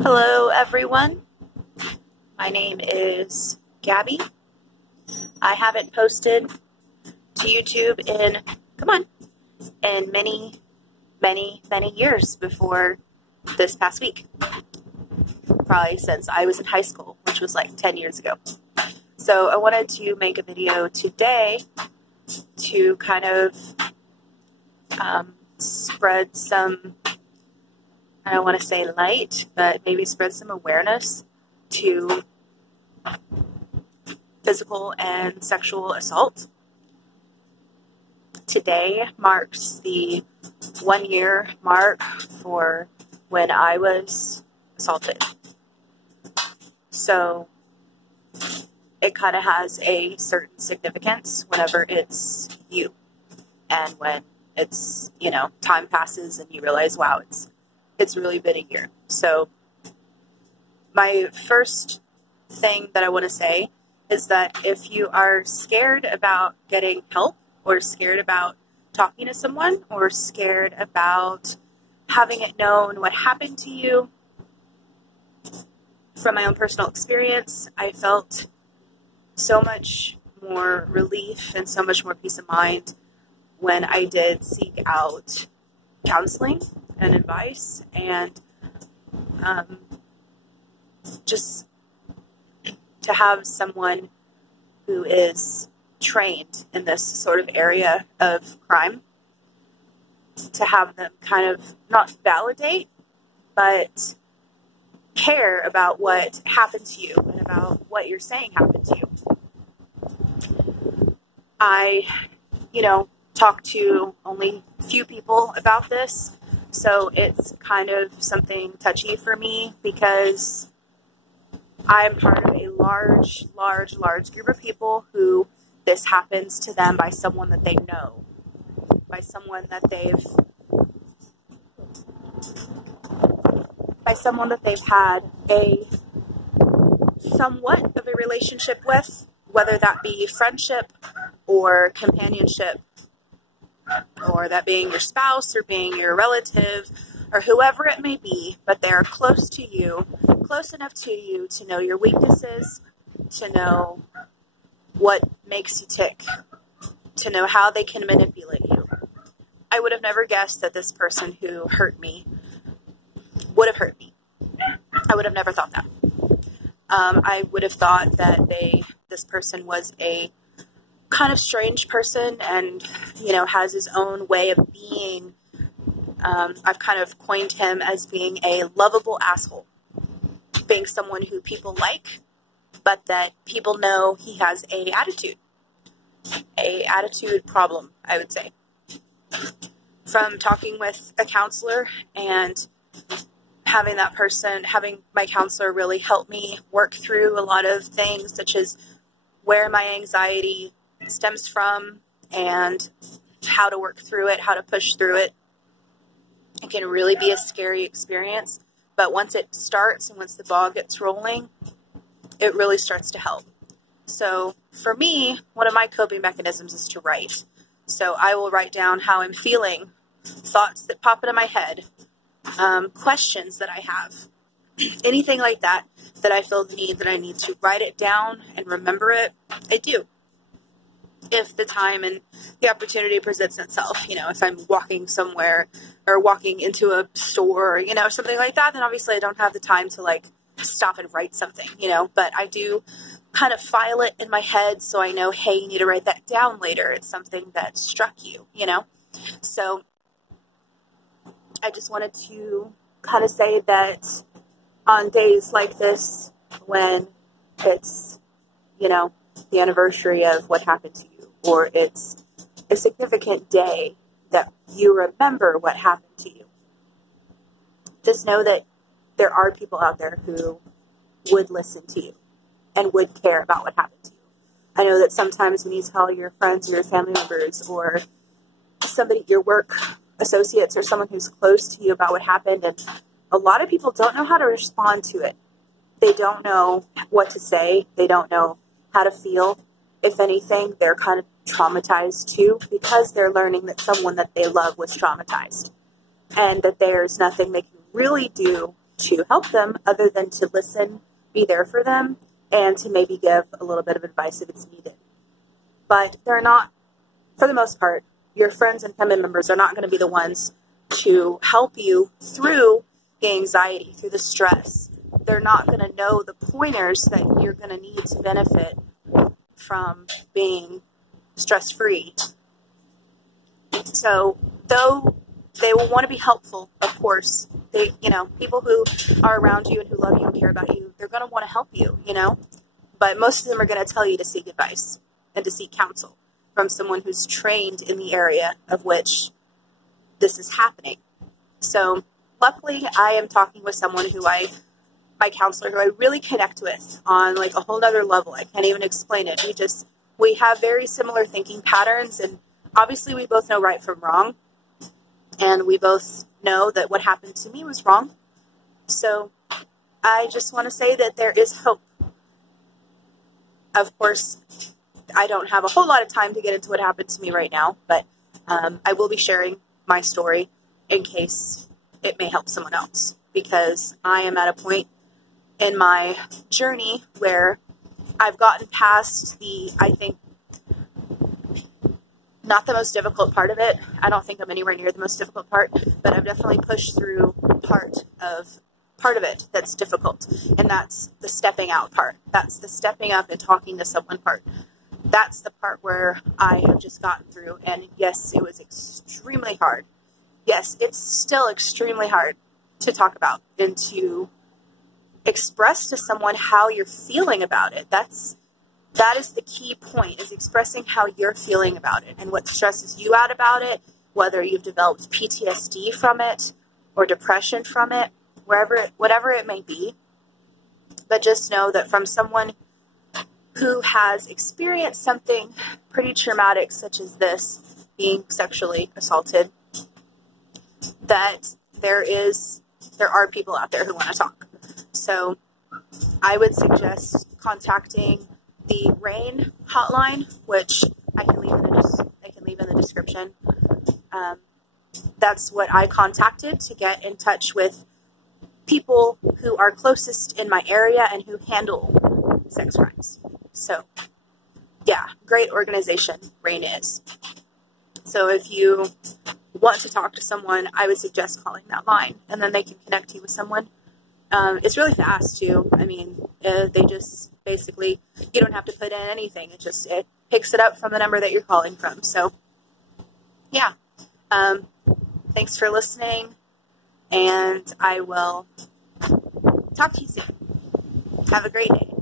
Hello everyone, my name is Gabby. I haven't posted to YouTube in many years before this past week. Probably since I was in high school, which was like 10 years ago. So I wanted to make a video today to kind of spread some, I don't want to say light, but maybe spread some awareness to physical and sexual assault. Today marks the 1 year mark for when I was assaulted. So it kind of has a certain significance whenever it's you, and when it's, time passes and you realize, wow, it's really been a year. So my first thing that I want to say is that if you are scared about getting help, or scared about talking to someone, or scared about having it known what happened to you, from my own personal experience, I felt so much more relief and so much more peace of mind when I did seek out counseling and advice, and just to have someone who is trained in this sort of area of crime, to have them kind of not validate, but care about what happened to you and about what you're saying happened to you. I, talked to only a few people about this, so it's kind of something touchy for me because I'm part of a large group of people who this happens to them by someone that they know, by someone that they've had a somewhat of a relationship with, whether that be friendship or companionship, or that being your spouse or being your relative or whoever it may be, but they're close to you, close enough to you to know your weaknesses, to know what makes you tick, to know how they can manipulate you. I would have never guessed that this person who hurt me would have hurt me. I would have never thought that. I would have thought that this person was a kind of strange person and, has his own way of being. I've kind of coined him as being a lovable asshole, being someone who people like, but that people know he has a attitude problem, I would say. From talking with a counselor and having my counselor really help me work through a lot of things, such as where my anxiety stems from and how to work through it, how to push through it. It can really be a scary experience, but once it starts and once the ball gets rolling, it really starts to help. So for me, one of my coping mechanisms is to write. So I will write down how I'm feeling, thoughts that pop into my head, questions that I have, anything like that I feel the need that I need to write it down and remember it, I do. If the time and the opportunity presents itself, if I'm walking somewhere or walking into a store, or, something like that, then obviously I don't have the time to stop and write something, but I do kind of file it in my head so I know, hey, you need to write that down later. It's something that struck you, So I just wanted to kind of say that on days like this, when it's, the anniversary of what happened to you, or it's a significant day that you remember what happened to you, just know that there are people out there who would listen to you and would care about what happened to you. I know that sometimes when you tell your friends or your family members or somebody, your work associates or someone who's close to you about what happened, and a lot of people don't know how to respond to it. They don't know what to say. They don't know how to feel. If anything, they're kind of traumatized too, because they're learning that someone that they love was traumatized, and that there's nothing they can really do to help them other than to listen, be there for them, and to maybe give a little bit of advice if it's needed. But they're not, for the most part, your friends and family members are not going to be the ones to help you through the anxiety, through the stress. They're not going to know the pointers that you're going to need to benefit from being stress-free. So, though they will want to be helpful, of course, people who are around you and who love you and care about you, they're going to want to help you, but most of them are going to tell you to seek advice and to seek counsel from someone who's trained in the area of which this is happening. So, luckily, I am talking with someone my counselor, who I really connect with on like a whole other level. I can't even explain it. We have very similar thinking patterns, and obviously we both know right from wrong, and we both know that what happened to me was wrong. So I just want to say that there is hope. Of course, I don't have a whole lot of time to get into what happened to me right now, but I will be sharing my story in case it may help someone else, because I am at a point in my journey where I've gotten past I think, not the most difficult part of it. I don't think I'm anywhere near the most difficult part, but I've definitely pushed through part of it that's difficult, and that's the stepping out part. That's the stepping up and talking to someone part. That's the part where I have just gotten through, and yes, it was extremely hard. Yes, it's still extremely hard to talk about and to express to someone how you're feeling about it. That is the key point, is expressing how you're feeling about it and what stresses you out about it, whether you've developed PTSD from it or depression from it, whatever it may be. But just know that from someone who has experienced something pretty traumatic such as this, being sexually assaulted, that there are people out there who want to talk. So I would suggest contacting the RAINN hotline, which I can leave in the description. That's what I contacted to get in touch with people who are closest in my area and who handle sex crimes. So, yeah, great organization, RAINN is. So if you want to talk to someone, I would suggest calling that line, and then they can connect you with someone. It's really fast, too. I mean, they just basically, you don't have to put in anything. It picks it up from the number that you're calling from. So, yeah. Thanks for listening, and I will talk to you soon. Have a great day.